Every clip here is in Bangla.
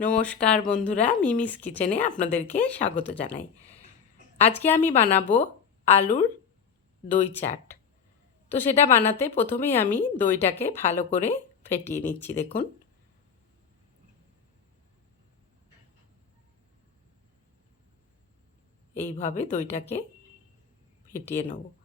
নমস্কার বন্ধুরা, মিমিস কিচেনে আপনাদেরকে স্বাগত জানাই। আজকে আমি বানাবো আলুর দই চাট। তো সেটা বানাতে প্রথমেই আমি দইটাকে ভালো করে ফেটিয়ে নিচ্ছি, দেখুন। এইভাবে দইটাকে ফেটিয়ে নেব।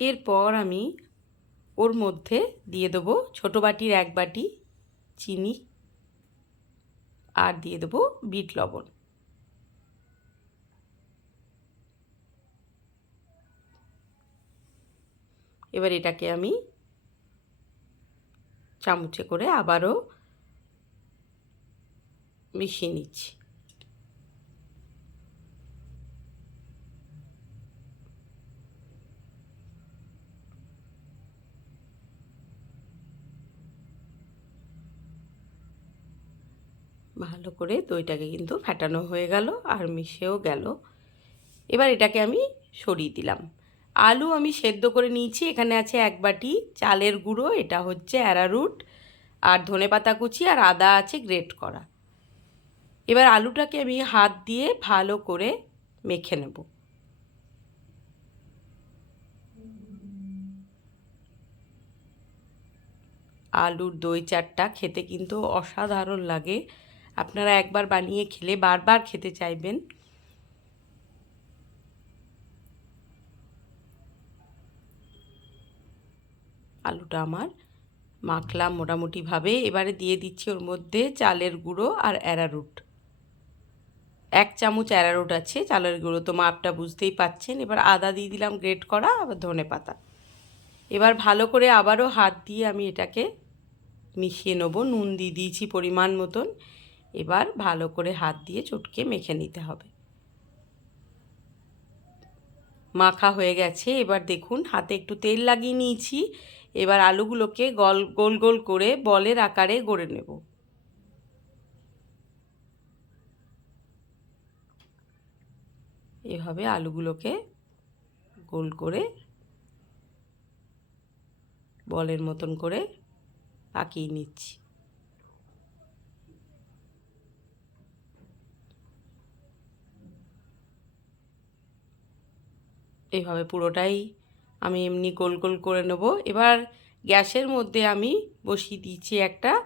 এরপর আমি ওর মধ্যে দিয়ে দেবো ছোটো বাটির এক বাটি চিনি আর দিয়ে দেবো বিট লবণ। এবার এটাকে আমি চামচে করে আবারও মিশিয়ে নিচ্ছি। ভালো করে দইটাকে কিন্তু ফেটানো হয়ে গেল আর মিশেও গেল। এবার এটাকে আমি সরিয়ে দিলাম। আলু আমি সেদ্ধ করে নিয়েছি, এখানে আছে এক বাটি চালের গুঁড়ো, এটা হচ্ছে অ্যারারুট আর ধনে পাতা কুচি আর আদা আছে গ্রেট করা। এবার আলুটাকে আমি হাত দিয়ে ভালো করে মেখে নেব। আলুর দই চাটটা খেতে কিন্তু অসাধারণ লাগে। আপনারা একবার বানিয়ে খেলে বারবার খেতে চাইবেন। আলুটা আমার মাখলাম মোটামুটিভাবে এবারে দিয়ে দিচ্ছি ওর মধ্যে চালের গুঁড়ো আর অ্যারারুট। এক চামচ অ্যারারুট আছে, চালের গুঁড়ো তো মাপটা বুঝতেই পাচ্ছেন। এবার আদা দিয়ে দিলাম গ্রেট করা আবার ধনে পাতা। এবার ভালো করে আবারও হাত দিয়ে আমি এটাকে মিশিয়ে নেব। নুন দিয়ে দিয়েছি পরিমাণ মতন। এবার ভালো করে হাত দিয়ে চটকে মেখে নিতে হবে। মাখা হয়ে গেছে, এবার দেখুন হাতে একটু তেল লাগিয়ে নিয়েছি। এবার আলুগুলোকে গল, গোল গোল করে বলের আকারে গড়ে নেব। এভাবে আলুগুলোকে গোল করে বলের মতন করে পাকিয়ে নিচ্ছি। এইভাবে পুরোটাই আমি এমনি গোল গোল করে নেব। এবার গ্যাসের মধ্যে আমি বসিয়ে দিয়েছি একটা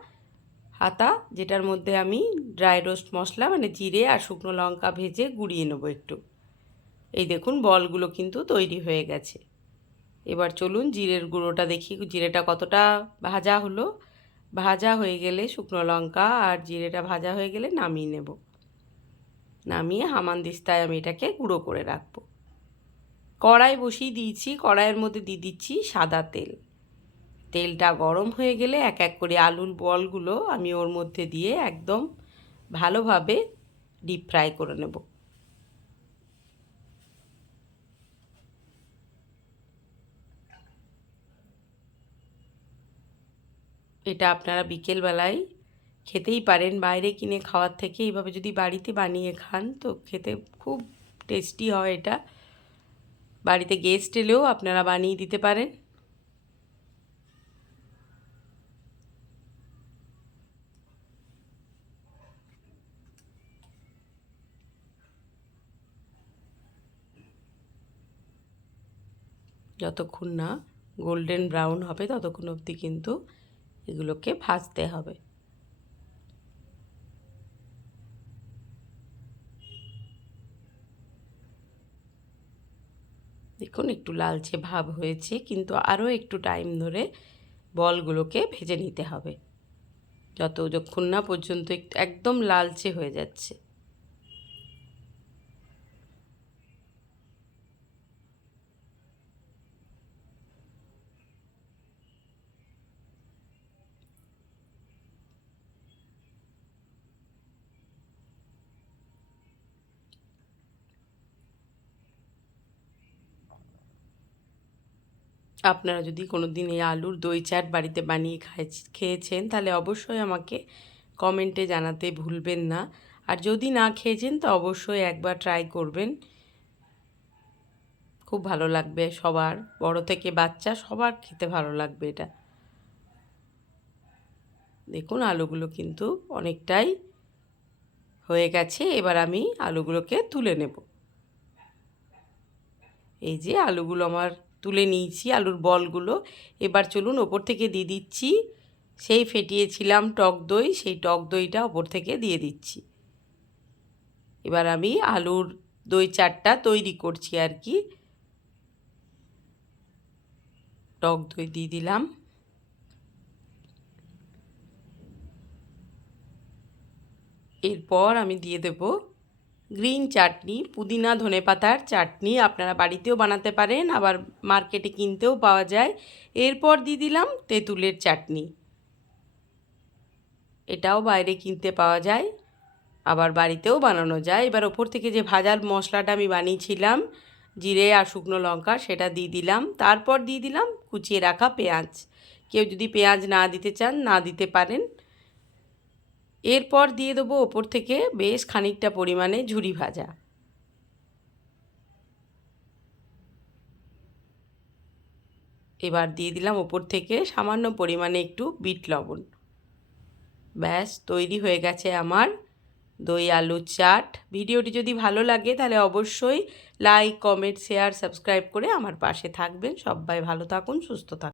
হাতা, যেটার মধ্যে আমি ড্রাই রোস্ট মশলা মানে জিরে আর শুকনো লঙ্কা ভেজে গুঁড়িয়ে নেব একটু। এই দেখুন, বলগুলো কিন্তু তৈরি হয়ে গেছে। এবার চলুন জিরের গুঁড়োটা দেখি, জিরেটা কতটা ভাজা হলো। ভাজা হয়ে গেলে শুকনো লঙ্কা আর জিরেটা ভাজা হয়ে গেলে নামিয়ে নেব। নামিয়ে হামানদিস্তায় আমি এটাকে গুঁড়ো করে রাখব। কড়াই বসিয়ে দিয়েছি, কড়াইয়ের মধ্যে দিয়ে দিচ্ছি সাদা তেল। তেলটা গরম হয়ে গেলে এক এক করে আলুর বলগুলো আমি ওর মধ্যে দিয়ে একদম ভালোভাবে ডিপ ফ্রাই করে নেব। এটা আপনারা বিকেলবেলায় খেতেই পারেন, বাইরে কিনে খাওয়ার থেকে। এইভাবে যদি বাড়িতে বানিয়ে খান তো খেতে খুব টেস্টি হয় এটা। বাড়িতে গেস্ট এলেও আপনারা বানিয়ে দিতে পারেন। যতক্ষণ না গোল্ডেন ব্রাউন হবে, ততক্ষণ অবধি কিন্তু এগুলোকে ভাজতে হবে। দেখুন একটু লালচে ভাব হয়েছে, কিন্তু আরও একটু টাইম ধরে বলগুলোকে ভেজে নিতে হবে। যত যতক্ষণ না পর্যন্ত একদম লালচে হয়ে যাচ্ছে। আপনারা যদি কোনো দিন এই আলুর দই চাট বাড়িতে বানিয়ে খাই, খেয়েছেন, তাহলে অবশ্যই আমাকে কমেন্টে জানাতে ভুলবেন না। আর যদি না খেয়েছেন, তো অবশ্যই একবার ট্রাই করবেন। খুব ভালো লাগবে সবার, বড় থেকে বাচ্চা, সবার খেতে ভালো লাগবে এটা। দেখুন, আলুগুলো কিন্তু অনেকটাই হয়ে গেছে, এবার আমি আলুগুলোকে তুলে নেব। এই যে, আলুগুলো আমার তুলে নিয়েছি আলুর বলগুলো। এবার চলুন ওপর থেকে দিয়ে দিচ্ছি। সেই ফেটিয়েছিলাম টক দই, সেই টক দইটা ওপর থেকে দিয়ে দিচ্ছি। এবার আমি আলুর দই চারটা তৈরি করছি আর কি। টক দই দিয়ে দিলাম। এরপর আমি দিয়ে দেব গ্রিন চাটনি, পুদিনা, ধনে পাতার চাটনি আপনারা বাড়িতেও বানাতে পারেন, আবার মার্কেটে কিনতেও পাওয়া যায়। এরপর দিয়ে দিলাম তেঁতুলের চাটনি। এটাও বাইরে কিনতে পাওয়া যায়, আবার বাড়িতেও বানানো যায়। এবার ওপর থেকে যে ভাজার মশলাটা আমি বানিয়েছিলাম, জিরে আর শুকনো লঙ্কা, সেটা দিয়ে দিলাম। তারপর দিয়ে দিলাম কুচিয়ে রাখা পেঁয়াজ। কেউ যদি পেঁয়াজ না দিতে চান, না দিতে পারেন। এরপর দিয়ে দেবো ওপর থেকে বেশ খানিকটা পরিমাণে ঝুরি ভাজা। এবার দিয়ে দিলাম ওপর থেকে সামান্য পরিমাণে একটু বিট লবণ। ব্যাস, তৈরি হয়ে গেছে আমার দই আলু চাট। ভিডিওটি যদি ভালো লাগে তাহলে অবশ্যই লাইক, কমেন্ট, শেয়ার, সাবস্ক্রাইব করে আমার পাশে থাকবেন। সবাই ভালো থাকুন, সুস্থ থাকুন।